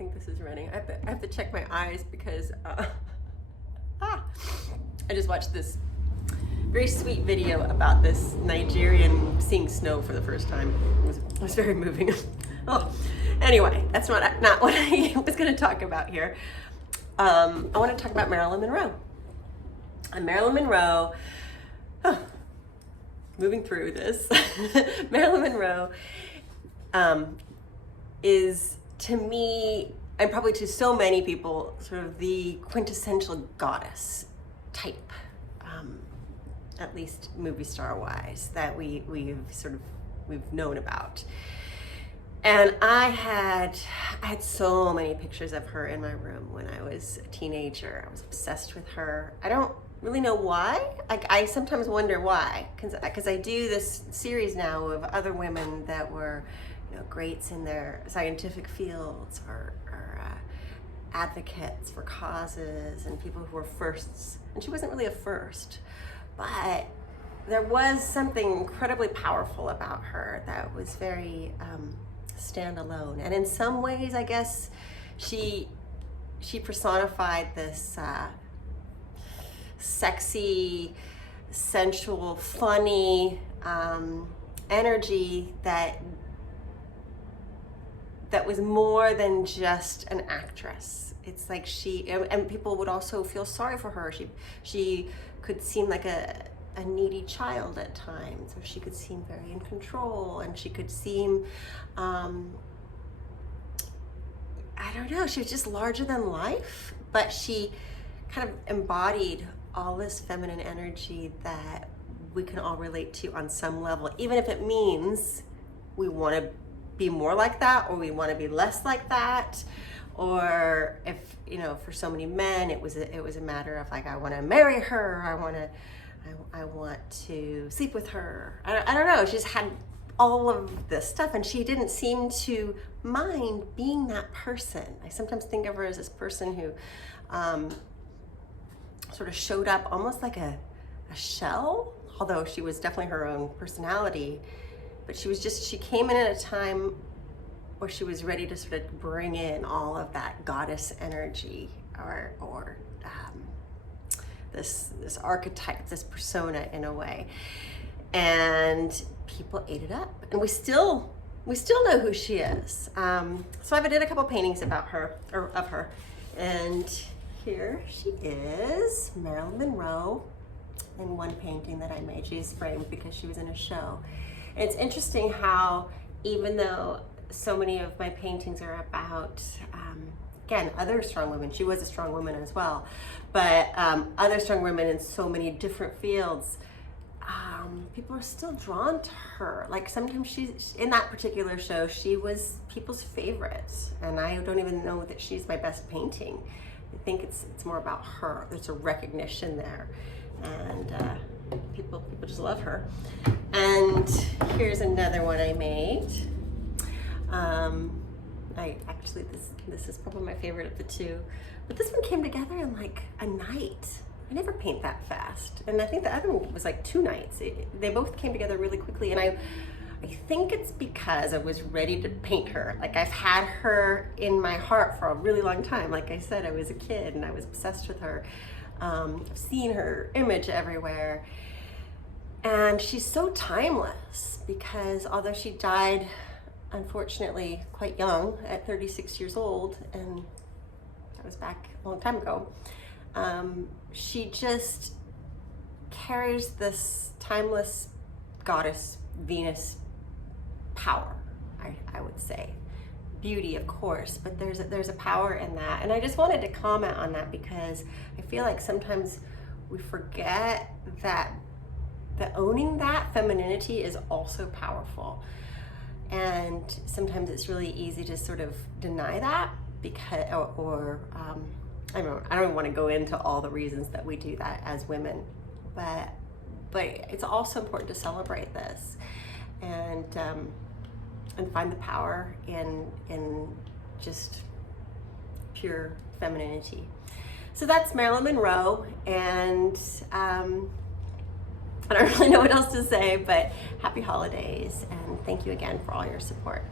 think this is running. I have to check my eyes because I just watched this very sweet video about this Nigerian seeing snow for the first time. It was very moving. Oh, anyway, that's not what I was going to talk about here. I want to talk about Marilyn Monroe. And Marilyn Monroe, moving through this, Marilyn Monroe is, to me, and probably to so many people, sort of the quintessential goddess type, at least movie star wise, that we've known about. And I had so many pictures of her in my room when I was a teenager. I was obsessed with her. I don't really know why. I sometimes wonder why, because I do this series now of other women that were, greats in their scientific fields or advocates for causes and people who were firsts. And she wasn't really a first, but there was something incredibly powerful about her that was very standalone. And in some ways, I guess she personified this sexy, sensual, funny energy that was more than just an actress. It's like and people would also feel sorry for her. She could seem like a needy child at times, or she could seem very in control, and she could seem, I don't know, she was just larger than life, but she kind of embodied all this feminine energy that we can all relate to on some level, even if it means we want to be more like that, or we want to be less like that, or if, for so many men, it was a matter of like, I want to marry her, I want to sleep with her. I don't know. She just had all of this stuff, and she didn't seem to mind being that person. I sometimes think of her as this person who sort of showed up almost like a shell, although she was definitely her own personality. But she came in at a time where she was ready to sort of bring in all of that goddess energy, or this archetype, this persona in a way, and people ate it up, and we still know who she is. So I did a couple paintings about her, or of her, and here she is, Marilyn Monroe, in one painting that I made. She's framed because she was in a show. And it's interesting how, even though so many of my paintings are about again, other strong women. She was a strong woman as well, but other strong women in so many different fields, people are still drawn to her. Like, sometimes she's, in that particular show, she was people's favorite, and I don't even know that she's my best painting. I think it's more about her. There's a recognition there, and people just love her. And here's another one I made. This is probably my favorite of the two, but this one came together in like a night. I never paint that fast, and I think the other one was like 2 nights. They both came together really quickly, and I think it's because I was ready to paint her. Like, I've had her in my heart for a really long time. Like I said, I was a kid and I was obsessed with her. I've seen her image everywhere, and she's so timeless because although she died, unfortunately, quite young, at 36 years old, and that was back a long time ago, she just carries this timeless goddess, Venus power, I would say. Beauty, of course, but there's a power in that. And I just wanted to comment on that because I feel like sometimes we forget that owning that femininity is also powerful. And sometimes it's really easy to sort of deny that because, I don't even want to go into all the reasons that we do that as women, but it's also important to celebrate this and find the power in just pure femininity. So that's Marilyn Monroe, and I don't really know what else to say, but happy holidays, and thank you again for all your support.